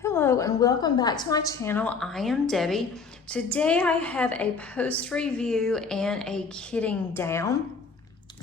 Hello and welcome back to my channel. I am Debbie. Today I have a post review and a kitting down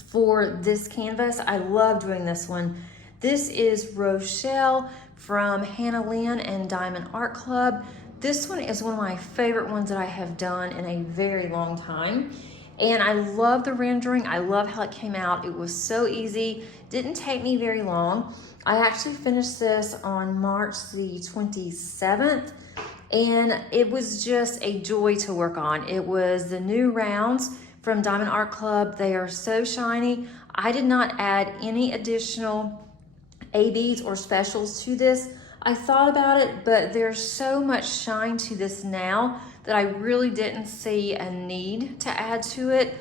for this canvas. I love doing this one. This is Rochelle from Lynn and Diamond Art Club. This one is one of my favorite ones that I have done in a very long time. And I love the rendering. I love how it came out. It was so easy. Didn't take me very long. I actually finished this on March the 27th, and it was just a joy to work on. It was the new rounds from Diamond Art Club. They are so shiny. I did not add any additional ABs or specials to this. I thought about it, but there's so much shine to this now that I really didn't see a need to add to it,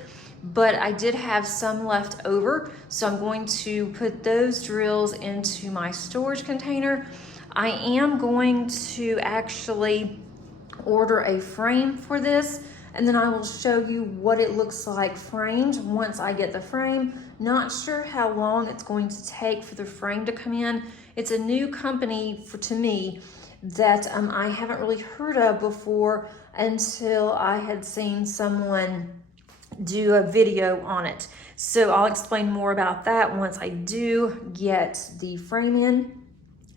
but I did have some left over, so I'm going to put those drills into my storage container. I am going to actually order a frame for this, and then I will show you what it looks like framed once I get the frame. Not sure how long it's going to take for the frame to come in. It's a new company to me that I haven't really heard of before until I had seen someone do a video on it. So I'll explain more about that once I do get the frame in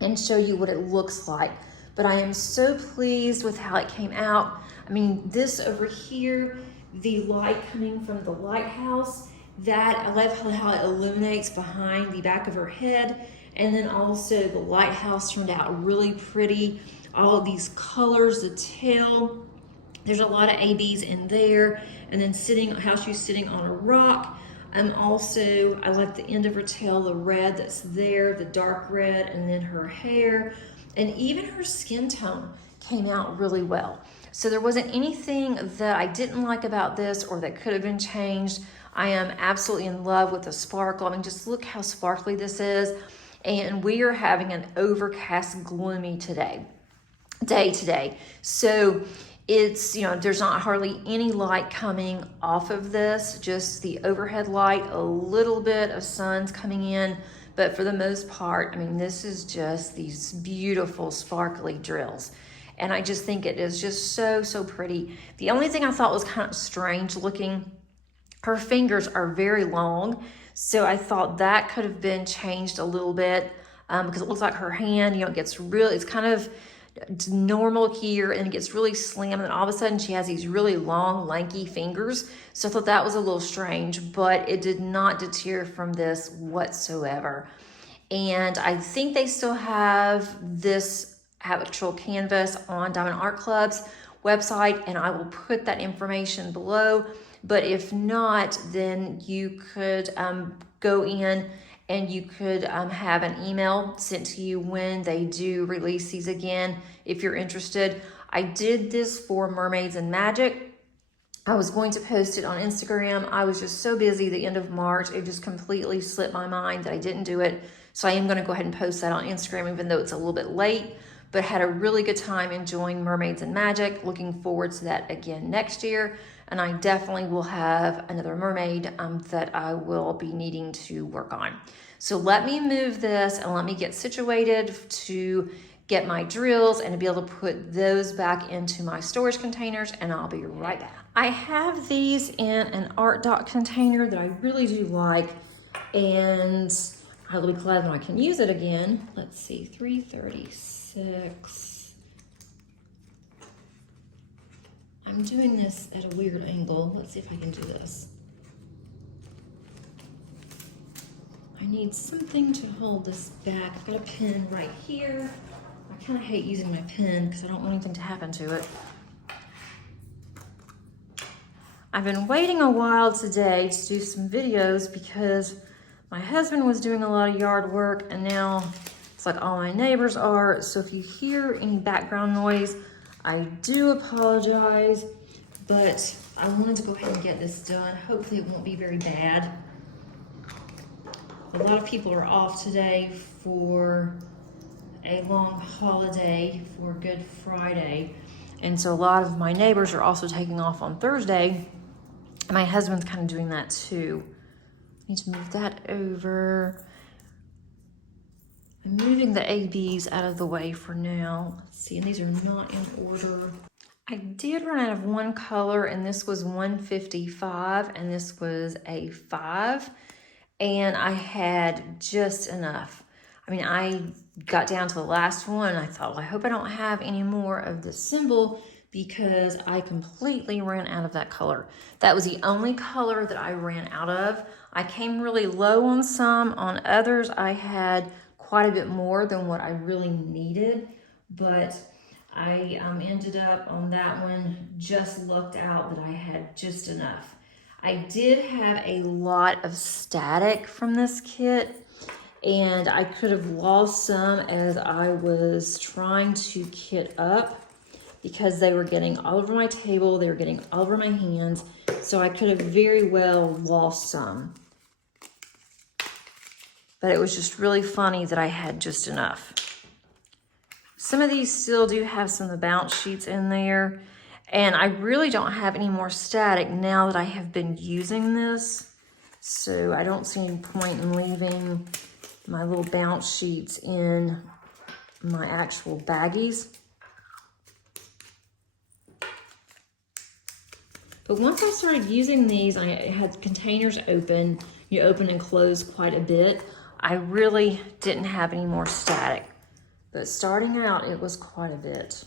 and show you what it looks like. But I am so pleased with how it came out. I mean, this over here, the light coming from the lighthouse, that I love how it illuminates behind the back of her head. And then also the lighthouse turned out really pretty. All of these colors, the tail, there's a lot of ABs in there. And then how she's sitting on a rock. Also, I like the end of her tail, the red that's there, the dark red, and then her hair. And even her skin tone came out really well. So there wasn't anything that I didn't like about this or that could have been changed. I am absolutely in love with the sparkle. I mean, just look how sparkly this is. And we are having an overcast, gloomy day today. So it's, there's not hardly any light coming off of this, just the overhead light, a little bit of sun's coming in. But for the most part, I mean, this is just these beautiful, sparkly drills. And I just think it is just so, so pretty. The only thing I thought was kind of strange looking, her fingers are very long. So I thought that could have been changed a little bit because it looks like her hand, it gets really, it's kind of normal here and it gets really slim. And then all of a sudden she has these really long, lanky fingers. So I thought that was a little strange, but it did not deter from this whatsoever. And I think they still have this actual canvas on Diamond Art Club's website, and I will put that information below. But if not, then you could go in and you could have an email sent to you when they do release these again, if you're interested. I did this for Mermaids and Magic. I was going to post it on Instagram. I was just so busy the end of March. It just completely slipped my mind that I didn't do it. So I am gonna go ahead and post that on Instagram, even though it's a little bit late, but had a really good time enjoying Mermaids and Magic. Looking forward to that again next year. And I definitely will have another mermaid that I will be needing to work on. So let me move this and let me get situated to get my drills and to be able to put those back into my storage containers, and I'll be right back. I have these in an art dock container that I really do like, and I'll be glad when I can use it again. Let's see, 336. I'm doing this at a weird angle. Let's see if I can do this. I need something to hold this back. I've got a pin right here. I kind of hate using my pin because I don't want anything to happen to it. I've been waiting a while today to do some videos because my husband was doing a lot of yard work, and now it's like all my neighbors are. So if you hear any background noise, I do apologize, but I wanted to go ahead and get this done. Hopefully it won't be very bad. A lot of people are off today for a long holiday for Good Friday. And so a lot of my neighbors are also taking off on Thursday. My husband's kind of doing that too. I need to move that over. I'm moving the ABs out of the way for now. Let's see, and these are not in order. I did run out of one color, and this was 155, and this was a 5, and I had just enough. I mean, I got down to the last one, and I thought, well, I hope I don't have any more of the symbol, because I completely ran out of that color. That was the only color that I ran out of. I came really low on some. On others, I had quite a bit more than what I really needed, but I ended up on that one, just looked out that I had just enough. I did have a lot of static from this kit, and I could have lost some as I was trying to kit up, because they were getting all over my table, they were getting all over my hands, so I could have very well lost some. But it was just really funny that I had just enough. Some of these still do have some of the bounce sheets in there, and I really don't have any more static now that I have been using this, so I don't see any point in leaving my little bounce sheets in my actual baggies. But once I started using these, I had containers open. You open and close quite a bit. I really didn't have any more static. But starting out, it was quite a bit.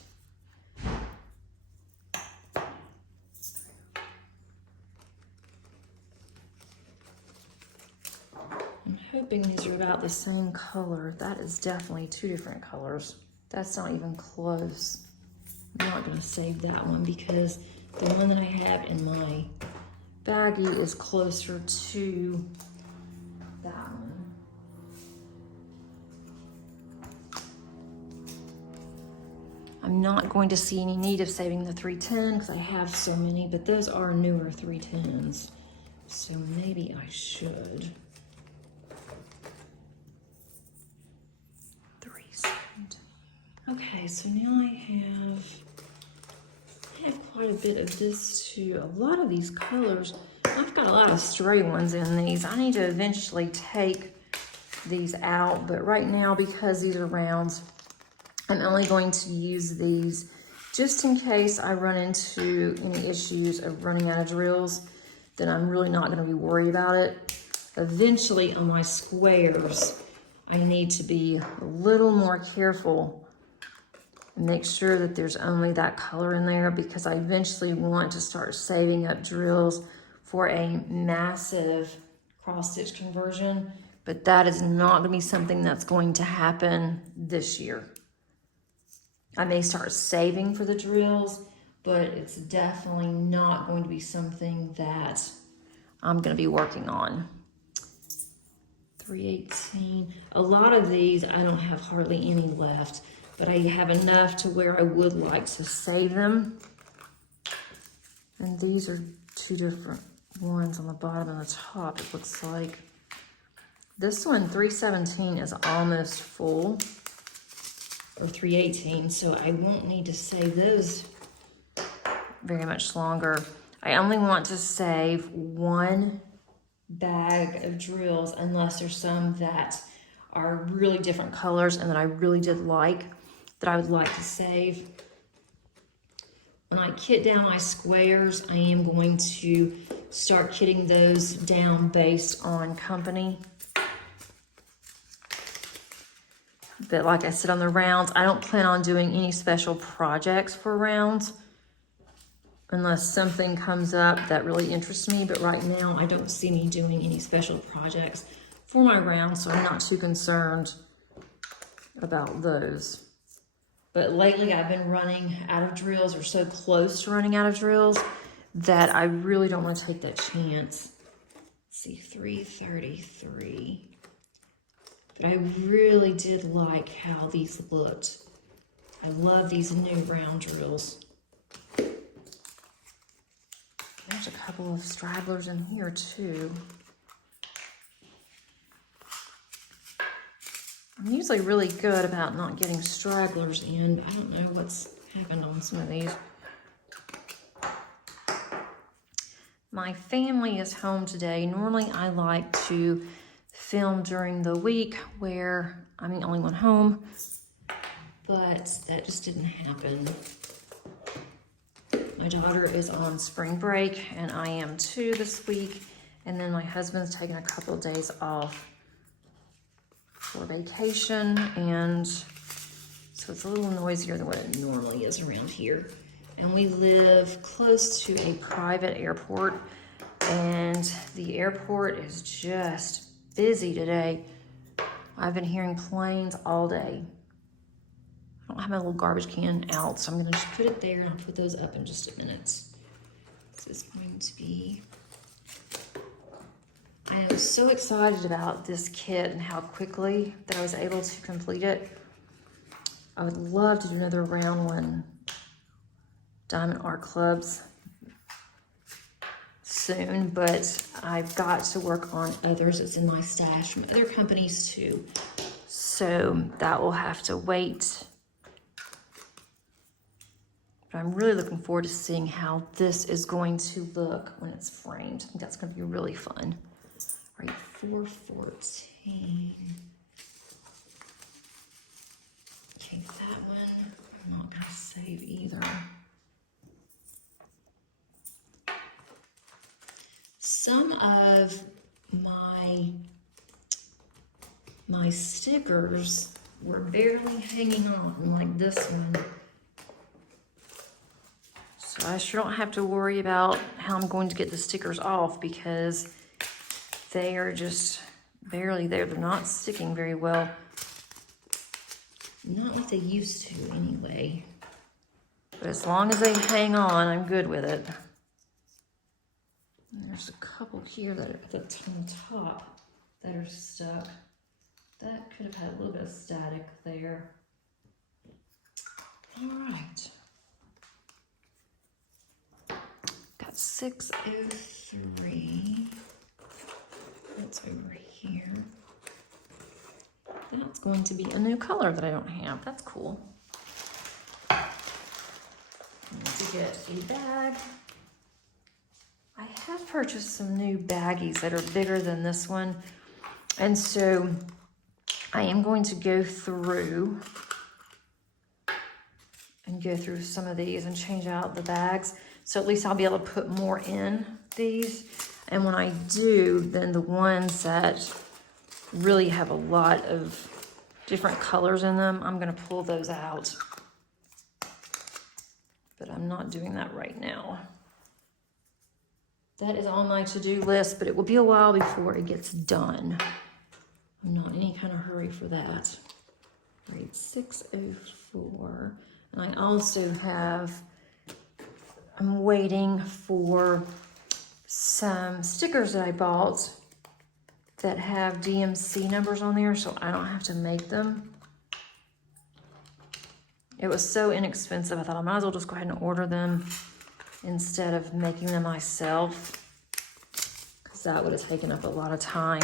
I'm hoping these are about the same color. That is definitely 2 different colors. That's not even close. I'm not going to save that one, because the one that I have in my baggie is closer to that one. I'm not going to see any need of saving the 310 because I have so many, but those are newer 310s, so maybe I should. 317. Okay, so now I have quite a bit of this too. A lot of these colors, I've got a lot of stray ones in these. I need to eventually take these out, but right now, because these are rounds, I'm only going to use these just in case I run into any issues of running out of drills. Then I'm really not going to be worried about it. Eventually on my squares, I need to be a little more careful and make sure that there's only that color in there, because I eventually want to start saving up drills for a massive cross stitch conversion, but that is not going to be something that's going to happen this year. I may start saving for the drills, but it's definitely not going to be something that I'm going to be working on. 318. A lot of these, I don't have hardly any left, but I have enough to where I would like to save them. And these are 2 different ones on the bottom and the top, it looks like. This one, 317, is almost full, or 318, so I won't need to save those very much longer. I only want to save 1 bag of drills unless there's some that are really different colors and that I really did like, that I would like to save. When I kit down my squares, I am going to start kitting those down based on company. But like I said, on the rounds, I don't plan on doing any special projects for rounds unless something comes up that really interests me. But right now, I don't see me doing any special projects for my rounds, so I'm not too concerned about those. But lately, I've been running out of drills, or so close to running out of drills, that I really don't want to take that chance. Let's see, 333. But I really did like how these looked. I love these new round drills. There's a couple of stragglers in here too. I'm usually really good about not getting stragglers in. I don't know what's happened on some of these. My family is home today. Normally I like to film during the week where I'm the only one home, but that just didn't happen. My daughter is on spring break and I am too this week. And then my husband's taking a couple of days off for vacation, and so it's a little noisier than what it normally is around here. And we live close to a private airport, and the airport is just busy today. I've been hearing planes all day. I don't have my little garbage can out, so I'm gonna just put it there and I'll put those up in just a minute. This is going to be... I am so excited about this kit and how quickly that I was able to complete it. I would love to do another round one diamond art clubs soon, but I've got to work on others. It's in my stash from other companies too. So that will have to wait. But I'm really looking forward to seeing how this is going to look when it's framed. I think that's going to be really fun. All right, 414. Okay, that one I'm not going to save either. Some of my stickers were barely hanging on, like this one. So I sure don't have to worry about how I'm going to get the stickers off, because they are just barely there. They're not sticking very well. Not like they used to anyway. But as long as they hang on, I'm good with it. And there's a couple here that are at the top that are stuck. That could have had a little bit of static there. All right. Got 603. That's over here. That's going to be a new color that I don't have. That's cool. I need to get a bag. I have purchased some new baggies that are bigger than this one. And so I am going to go through some of these and change out the bags. So at least I'll be able to put more in these. And when I do, then the ones that really have a lot of different colors in them, I'm gonna pull those out. But I'm not doing that right now. That is on my to-do list, but it will be a while before it gets done. I'm not in any kind of hurry for that. Right, 604. And I also have, I'm waiting for some stickers that I bought that have DMC numbers on there, so I don't have to make them. It was so inexpensive, I thought I might as well just go ahead and order them instead of making them myself, because that would have taken up a lot of time.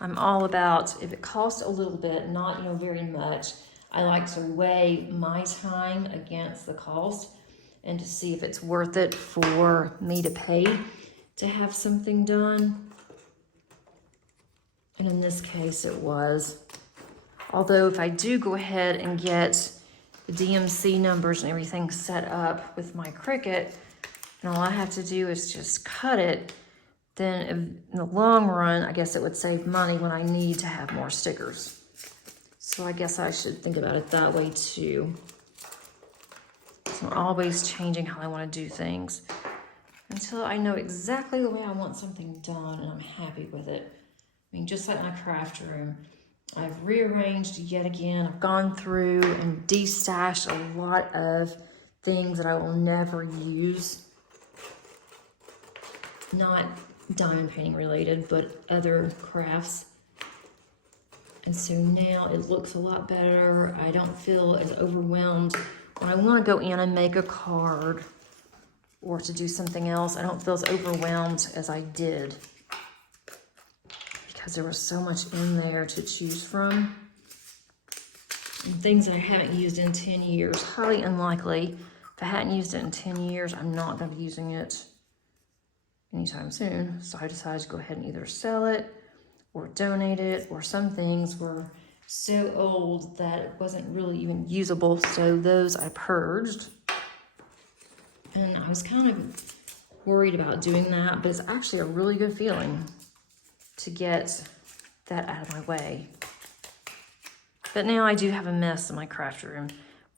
I'm all about, if it costs a little bit, not very much, I like to weigh my time against the cost and to see if it's worth it for me to pay to have something done. And in this case it was. Although if I do go ahead and get the DMC numbers and everything set up with my Cricut, and all I have to do is just cut it, then in the long run, I guess it would save money when I need to have more stickers. So I guess I should think about it that way too. So I'm always changing how I want to do things until I know exactly the way I want something done and I'm happy with it. I mean, just like my craft room, I've rearranged yet again. I've gone through and destashed a lot of things that I will never use. Not diamond painting related, but other crafts. And so now it looks a lot better. I don't feel as overwhelmed. When I want to go in and make a card or to do something else, I don't feel as overwhelmed as I did, because there was so much in there to choose from. And things that I haven't used in 10 years, highly unlikely. If I hadn't used it in 10 years, I'm not going to be using it anytime soon. So I decided to go ahead and either sell it or donated, or some things were so old that it wasn't really even usable. So those I purged. And I was kind of worried about doing that, but it's actually a really good feeling to get that out of my way. But now I do have a mess in my craft room,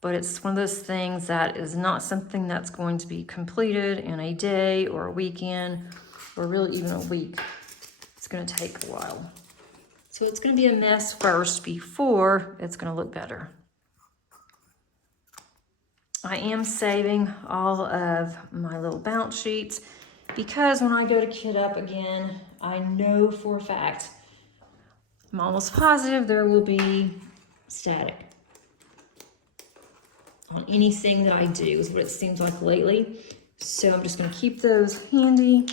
but it's one of those things that is not something that's going to be completed in a day or a weekend or really even a week. It's going to take a while. So it's going to be a mess first before it's going to look better. I am saving all of my little bounce sheets because when I go to kit up again, I know for a fact, I'm almost positive there will be static on anything that I do, is what it seems like lately. So I'm just going to keep those handy.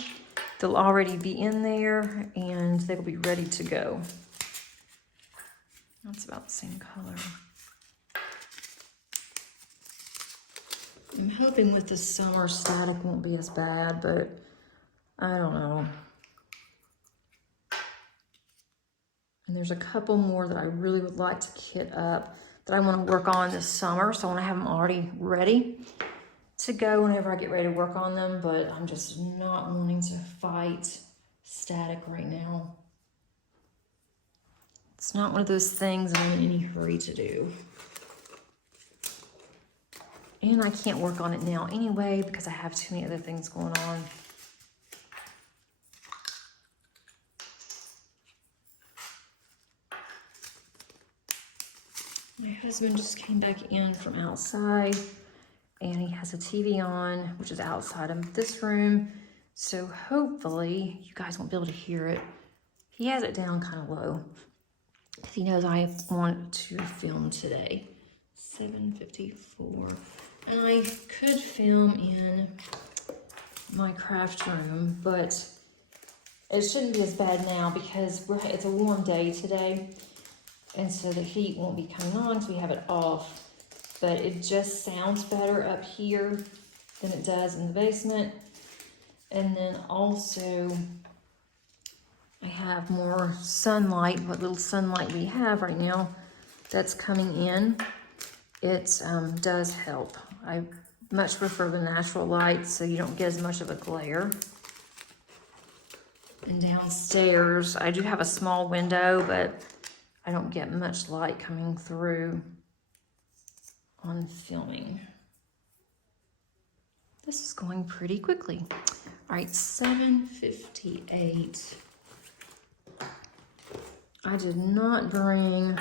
They'll already be in there and they will be ready to go. That's about the same color. I'm hoping with the summer static won't be as bad, but I don't know. And there's a couple more that I really would like to kit up that I want to work on this summer. So I want to have them already ready to go whenever I get ready to work on them, but I'm just not wanting to fight static right now. It's not one of those things I'm in any hurry to do. And I can't work on it now anyway because I have too many other things going on. My husband just came back in from outside and he has a TV on, which is outside of this room. So hopefully you guys won't be able to hear it. He has it down kind of low because he knows I want to film today. 7:54. And I could film in my craft room, but it shouldn't be as bad now because it's a warm day today. And so the heat won't be coming on because we have it off. But it just sounds better up here than it does in the basement. And then also I have more sunlight, what little sunlight we have right now that's coming in. It does help. I much prefer the natural light so you don't get as much of a glare. And downstairs, I do have a small window, but I don't get much light coming through on filming. This is going pretty quickly. All right, 7:58. I did not bring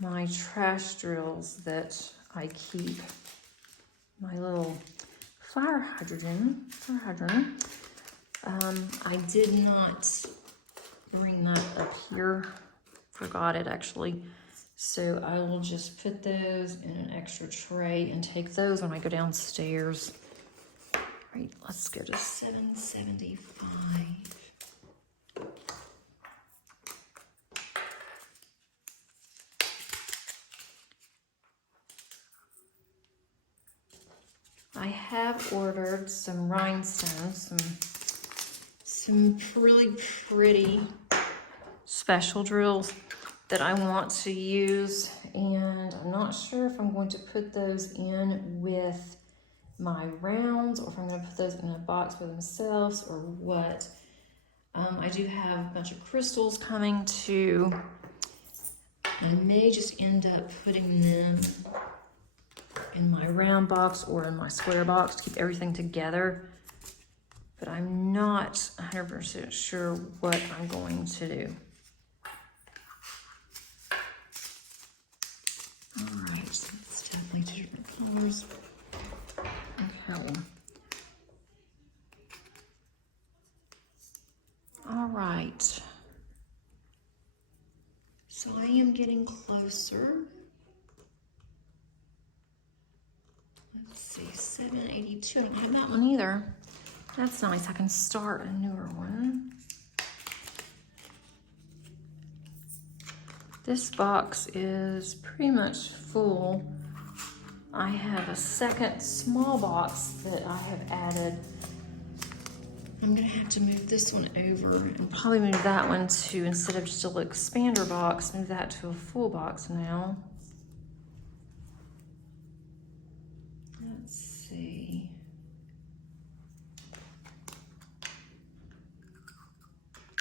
my trash drills that I keep, my little fire hydrant. I did not bring that up here. Forgot it actually. So I will just put those in an extra tray and take those when I go downstairs. All right, let's go to 7:75. I have ordered some rhinestones, some really pretty special drills that I want to use, and I'm not sure if I'm going to put those in with my rounds or if I'm going to put those in a box by themselves or what. I do have a bunch of crystals coming too. I may just end up putting them in my round box or in my square box to keep everything together, but I'm not 100% sure what I'm going to do. All right, so it's definitely two different colors. Okay. All right. So I am getting closer. Let's see, 782. I don't have that one either. That's nice. I can start a newer one. This box is pretty much full. I have a second small box that I have added. I'm gonna have to move this one over and probably move that one to, instead of just a little expander box, move that to a full box now. Let's see.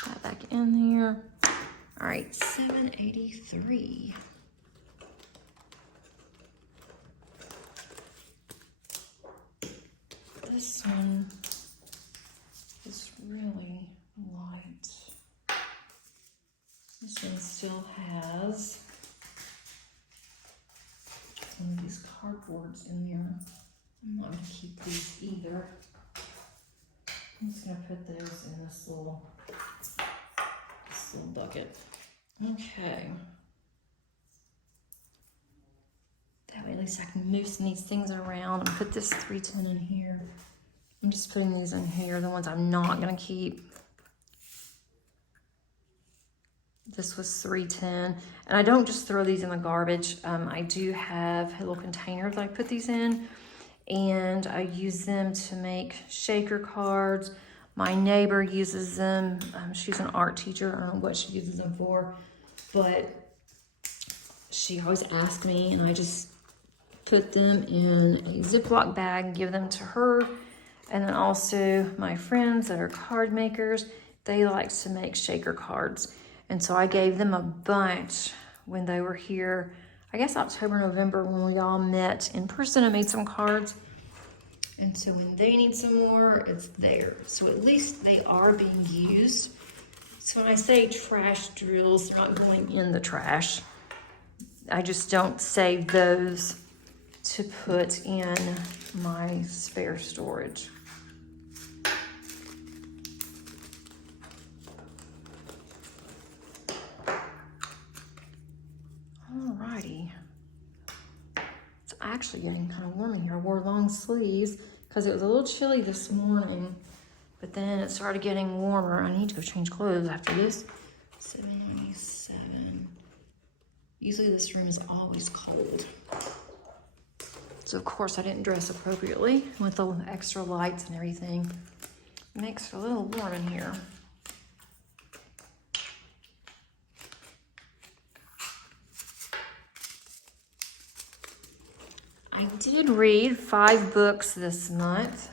That back in there. All right, $7.83. This one is really light. This one still has some of these cardboards in there. I'm not going to keep these either. I'm just going to put those in this little bucket. Okay. That way at least I can move some of these things around and put this 310 in here. I'm just putting these in here, the ones I'm not going to keep. This was 310. And I don't just throw these in the garbage. I do have a little container that I put these in, and I use them to make shaker cards. My neighbor uses them. She's an art teacher. I don't know what she uses them for, but she always asks me, and I just put them in a Ziploc bag, give them to her. And then also my friends that are card makers, they like to make shaker cards. And so I gave them a bunch when they were here, I guess October, November, when we all met in person and made some cards. And so when they need some more, it's there. So at least they are being used. So when I say trash drills, they're not going in the trash. I just don't save those to put in my spare storage. Alrighty. It's actually getting kind of warm in here. I wore long sleeves because it was a little chilly this morning, but then it started getting warmer. I need to go change clothes after this. 797. Usually this room is always cold. So of course I didn't dress appropriately with the extra lights and everything. It makes it a little warm in here. I did read 5 books this month,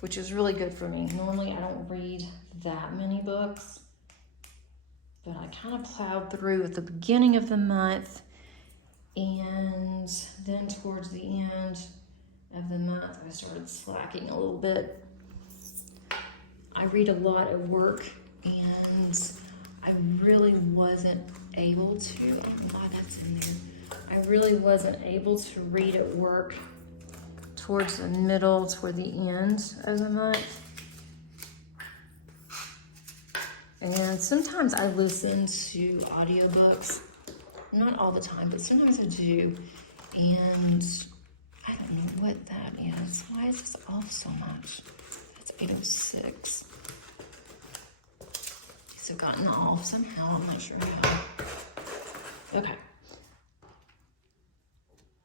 which is really good for me. Normally I don't read that many books, but I kind of plowed through at the beginning of the month, and then towards the end of the month I started slacking a little bit. I read a lot at work, and I really wasn't able to, I don't know why that's in there. I really wasn't able to read at work towards the middle, toward the end of the month. And sometimes I listen to audiobooks. Not all the time, but sometimes I do. And I don't know what that is. Why is this off so much? That's 806. These have gotten off somehow. I'm not sure how. Okay.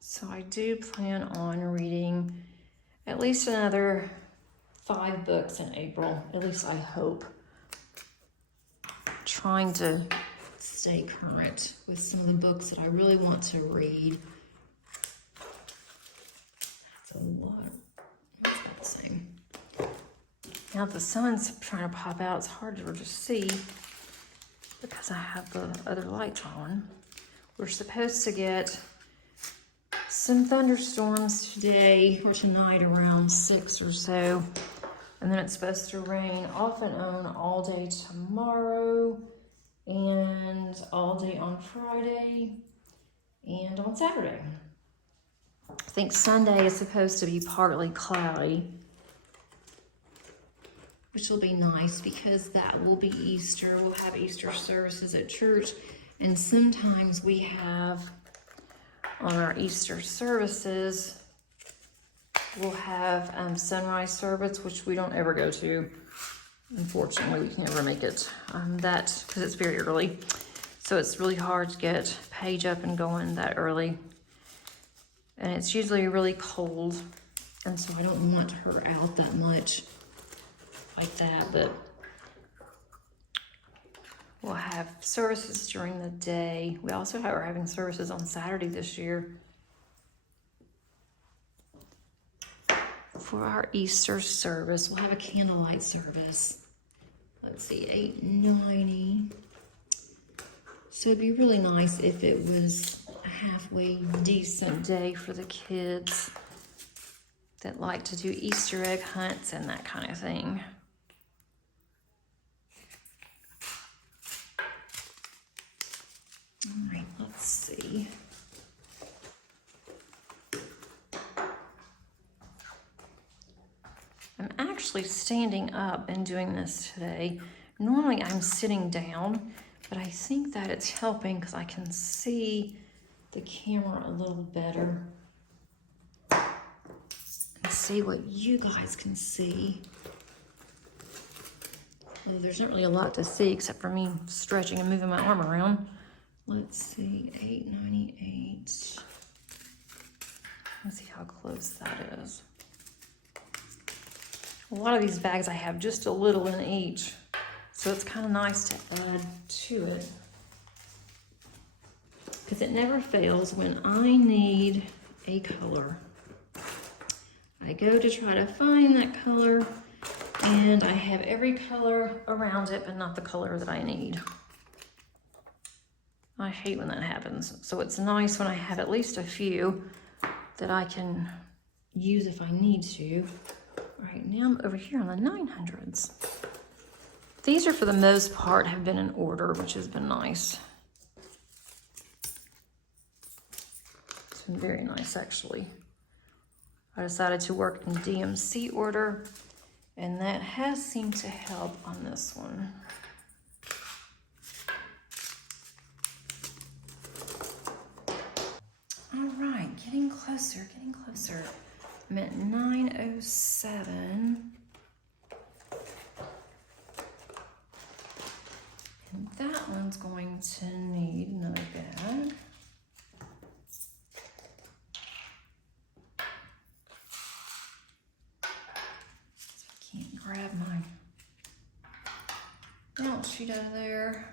So I do plan on reading at least another 5 books in April. At least I hope. Trying to stay current with some of the books that I really want to read. That's a lot. That's about the same. Now the sun's trying to pop out. It's hard to just see because I have the other lights on. We're supposed to get some thunderstorms today or tonight around 6 or so. And then it's supposed to rain off and on all day tomorrow and all day on Friday and on Saturday. I think Sunday is supposed to be partly cloudy, which will be nice because that will be Easter. We'll have Easter services at church, and sometimes we have on our Easter services, we'll have sunrise service, which we don't ever go to. Unfortunately, we can never make it that because it's very early. So it's really hard to get Paige up and going that early. And it's usually really cold. And so I don't want her out that much. like that, but we'll have services during the day. We also are having services on Saturday this year for our Easter service. We'll have a candlelight service. Let's see, $8.90. So it'd be really nice if it was a halfway decent day for the kids that like to do Easter egg hunts and that kind of thing. All right, let's see. I'm actually standing up and doing this today. Normally I'm sitting down, but I think that it's helping because I can see the camera a little better and see what you guys can see. Well, there's not really a lot to see except for me stretching and moving my arm around. Let's see, $8.98. Let's see how close that is. A lot of these bags I have just a little in each, so it's kind of nice to add to it. Because it never fails when I need a color. I go to try to find that color, and I have every color around it, but not the color that I need. I hate when that happens. So it's nice when I have at least a few that I can use if I need to. All right, now I'm over here on the 900s. These are, for the most part, have been in order, which has been nice. It's been very nice, actually. I decided to work in DMC order, and that has seemed to help on this one. All right, getting closer, getting closer. I'm at 907. And that one's going to need another bag. So I can't grab my balance sheet out of there.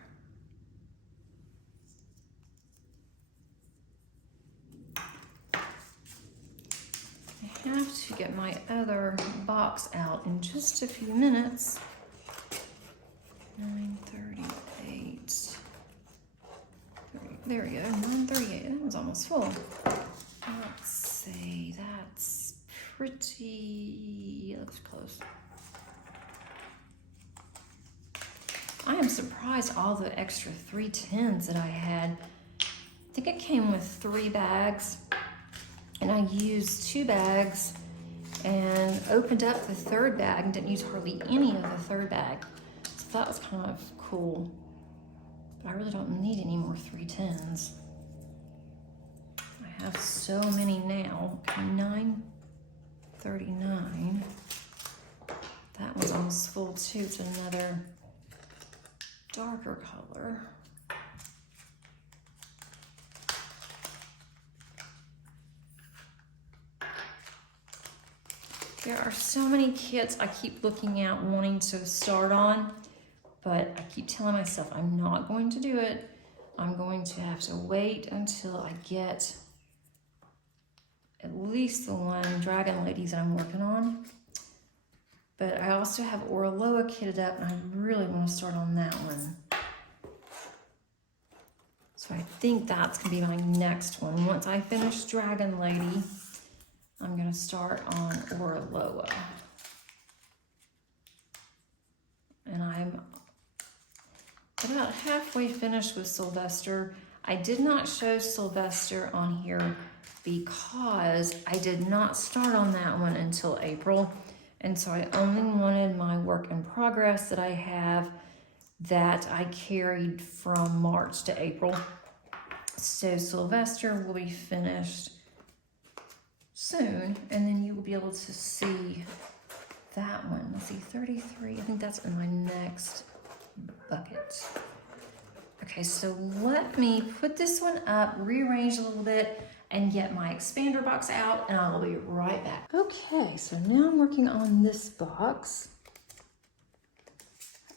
I have to get my other box out in just a few minutes. 938. There we go, 938. That was almost full. Let's see, that's pretty, it looks close. I am surprised all the extra 310s that I had. I think it came with 3 bags. And I used 2 bags and opened up the 3rd bag and didn't use hardly any of the 3rd bag. So that was kind of cool. But I really don't need any more 310s. I have so many now. Okay, 939. That one's almost full too. It's another darker color. There are so many kits I keep looking at wanting to start on, but I keep telling myself I'm not going to do it. I'm going to have to wait until I get at least the one Dragon Ladies that I'm working on. But I also have Oraloa kitted up, and I really want to start on that one. So I think that's going to be my next one. Once I finish Dragon Lady, I'm going to start on Oraloa. And I'm about halfway finished with Sylvester. I did not show Sylvester on here because I did not start on that one until April. And so I only wanted my work in progress that I have that I carried from March to April. So Sylvester will be finished soon, and then you will be able to see that one. Let's see, 33, I think that's in my next bucket. Okay, so let me put this one up, rearrange a little bit, and get my expander box out, and I'll be right back. Okay, so now I'm working on this box.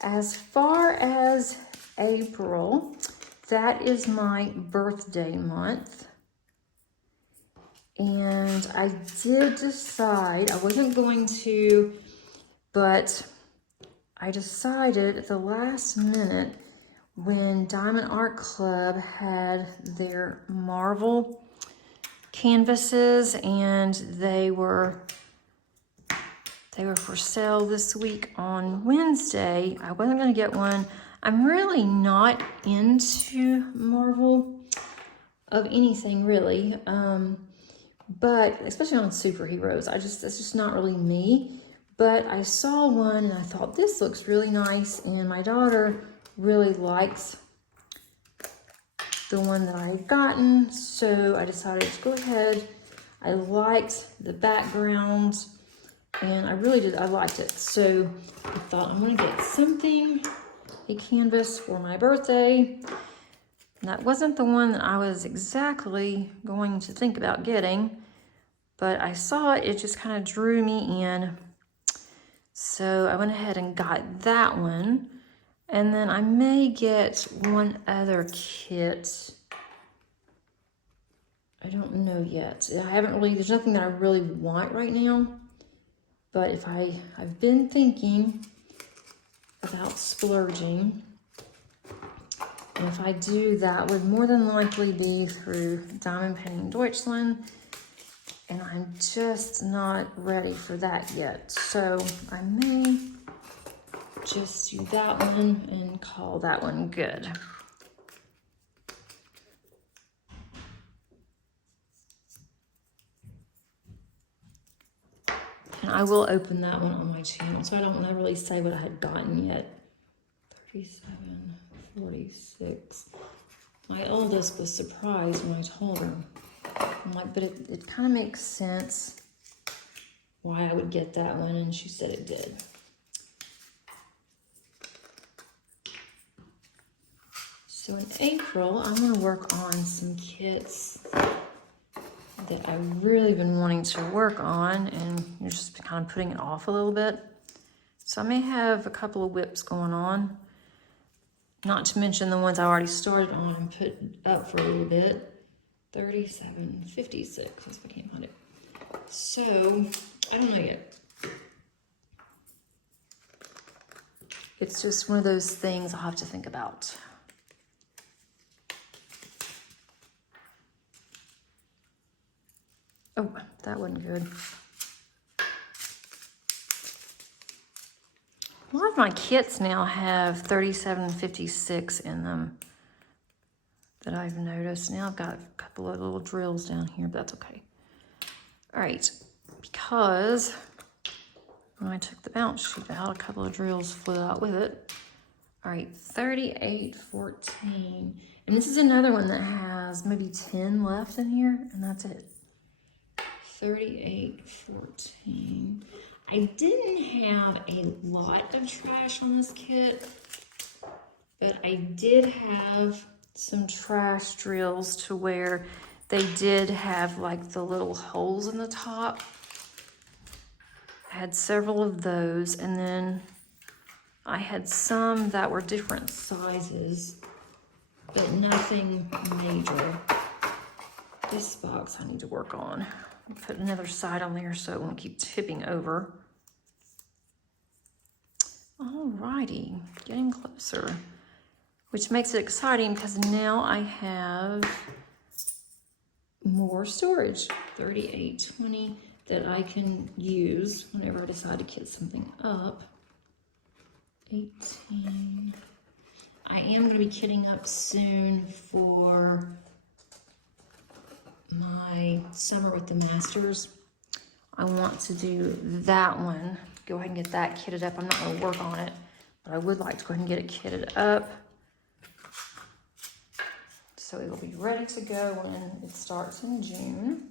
As far as April, that is my birthday month. And I did decide, I wasn't going to, but I decided at the last minute when Diamond Art Club had their Marvel canvases and they were for sale this week on Wednesday. I wasn't going to get one. I'm really not into Marvel of anything really, but especially on superheroes. It's just not really me. But I saw one and I thought this looks really nice, and my daughter really likes the one that I had gotten, so I decided to go ahead. I liked the background, and I liked it. So I thought I'm gonna get something, a canvas for my birthday. And that wasn't the one that I was exactly going to think about getting, but I saw it, it just kind of drew me in. So I went ahead and got that one. And then I may get one other kit. I don't know yet. There's nothing that I really want right now. But if I've been thinking about splurging. And if I do, that would more than likely be through Diamond Painting Deutschland. And I'm just not ready for that yet. So I may just do that one and call that one good. And I will open that one on my channel, so I don't want to really say what I had gotten yet. 37, 46. My oldest was surprised when I told her. I'm like, but it kind of makes sense why I would get that one, and she said it did. So in April, I'm going to work on some kits that I've really been wanting to work on, and you're just kind of putting it off a little bit. So I may have a couple of whips going on, not to mention the ones I already started on and put up for a little bit. 37, 56, if I can't find it. So, I don't know yet. It's just one of those things I'll have to think about. Oh, that wasn't good. A lot of my kits now have 3756 in them that I've noticed. Now I've got a couple of little drills down here, but that's okay. All right, because when I took the bounce sheet out, a couple of drills flew out with it. All right, 3814. And this is another one that has maybe 10 left in here, and that's it. 3814. I didn't have a lot of trash on this kit, but I did have some trash drills to where they did have like the little holes in the top. I had several of those, and then I had some that were different sizes, but nothing major. This box I need to work on. Put another side on there so it won't keep tipping over. Alrighty, getting closer, which makes it exciting because now I have more storage, 3820, that I can use whenever I decide to kit something up. 18. I am going to be kitting up soon for my Summer with the Masters. I want to do that one. Go ahead and get that kitted up. I'm not going to work on it, but I would like to go ahead and get it kitted up so it will be ready to go when it starts in June.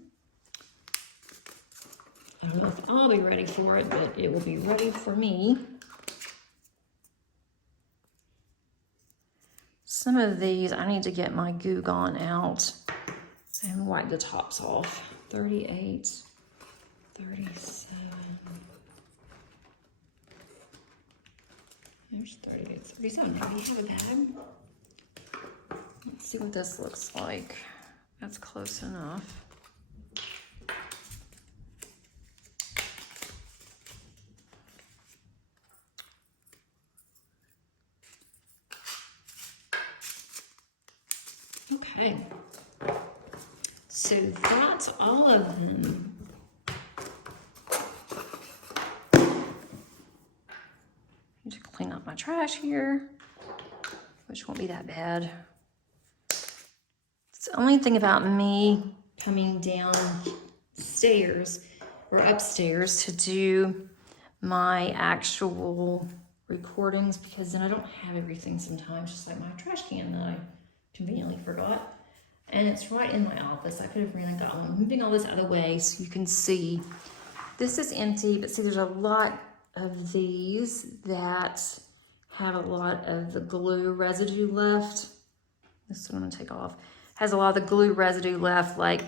I don't know if I'll be ready for it, but it will be ready for me. Some of these I need to get my Goo Gone out and wipe the tops off. 38, 37. There's 38, 37. Do we have a bag? Let's see what this looks like. That's close enough. Okay, so that's all of them. Need to clean up my trash here, which won't be that bad. It's the only thing about me coming down stairs or upstairs to do my actual recordings, because then I don't have everything sometimes, just like my trash can that I conveniently forgot. And it's right in my office. I could have ran and got one. Moving all this out of the way so you can see. This is empty, but see there's a lot of these that have a lot of the glue residue left. This one I'm gonna take off. Has a lot of the glue residue left, like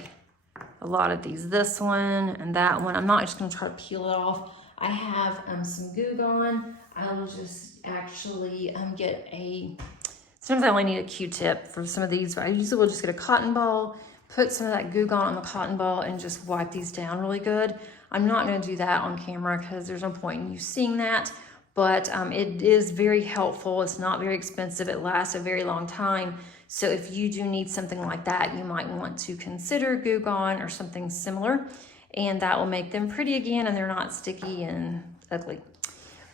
a lot of these. This one and that one. I'm not just gonna try to peel it off. I have some Goo Gone. I will just actually get a, sometimes I only need a Q-tip for some of these, but I usually will just get a cotton ball, put some of that Goo Gone on the cotton ball and just wipe these down really good. I'm not gonna do that on camera because there's no point in you seeing that, but it is very helpful. It's not very expensive. It lasts a very long time. So if you do need something like that, you might want to consider Goo Gone or something similar, and that will make them pretty again and they're not sticky and ugly.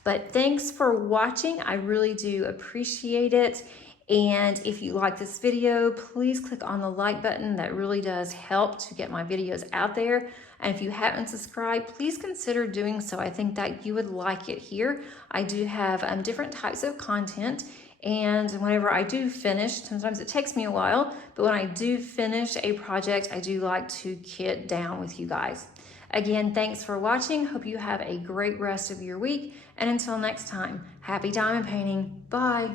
But thanks for watching. I really do appreciate it. And if you like this video, please click on the like button. That really does help to get my videos out there. And if you haven't subscribed, please consider doing so. I think that you would like it here. I do have different types of content. And whenever I do finish, sometimes it takes me a while, but when I do finish a project, I do like to kit down with you guys. Again, thanks for watching. Hope you have a great rest of your week. And until next time, happy diamond painting. Bye.